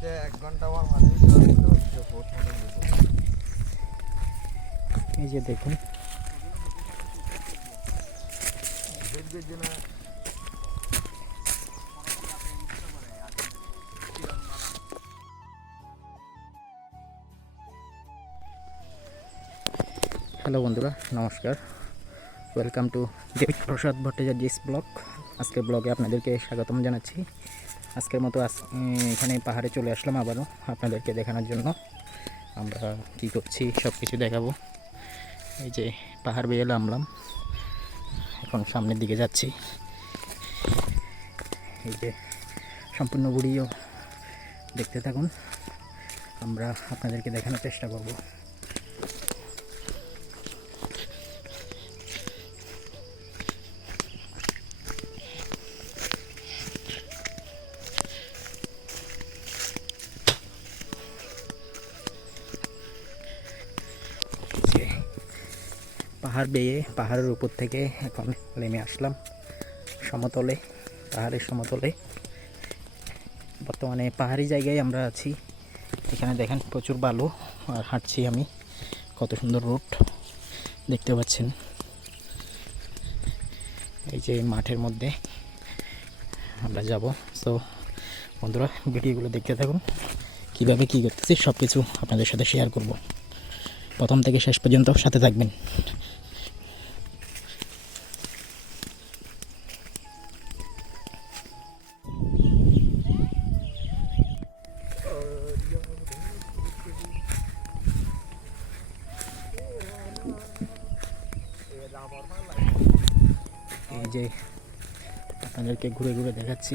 এই যে দেখুন হ্যালো বন্ধুরা, নমস্কার। Welcome to Debprasad Bhattacharya's blog. আজকের ব্লগে আপনাদেরকে স্বাগতম জানাচ্ছি। আজকের মতো এখানে পাহাড়ে চলে আসলাম আবারও আপনাদেরকে দেখানোর জন্য। আমরা কি করছি সব কিছু দেখাবো। এই যে পাহাড় বেয়ে নামলাম, এখন সামনের দিকে যাচ্ছি। এই যে সম্পূর্ণ ভিডিও দেখতে থাকুন, আমরা আপনাদেরকে দেখানোর চেষ্টা করব। পাহাড় বেয়ে পাহাড়ের উপর থেকে এখন নেমে আসলাম সমতলে, পাহাড়ের সমতলে। বর্তমানে পাহাড়ি জায়গায় আমরা আছি। এখানে দেখেন প্রচুর বালু, আর হাঁটছি আমি। কত সুন্দর রুট দেখতে পাচ্ছেন। এই যে মাঠের মধ্যে আমরা যাব। সো বন্ধুরা, ভিডিওগুলো দেখতে থাকুন, কীভাবে কী করতেছি সব কিছু আপনাদের সাথে শেয়ার করব। প্রথম থেকে শেষ পর্যন্ত সাথে থাকবেন। এই যে আপনাদেরকে ঘুরে ঘুরে দেখাচ্ছি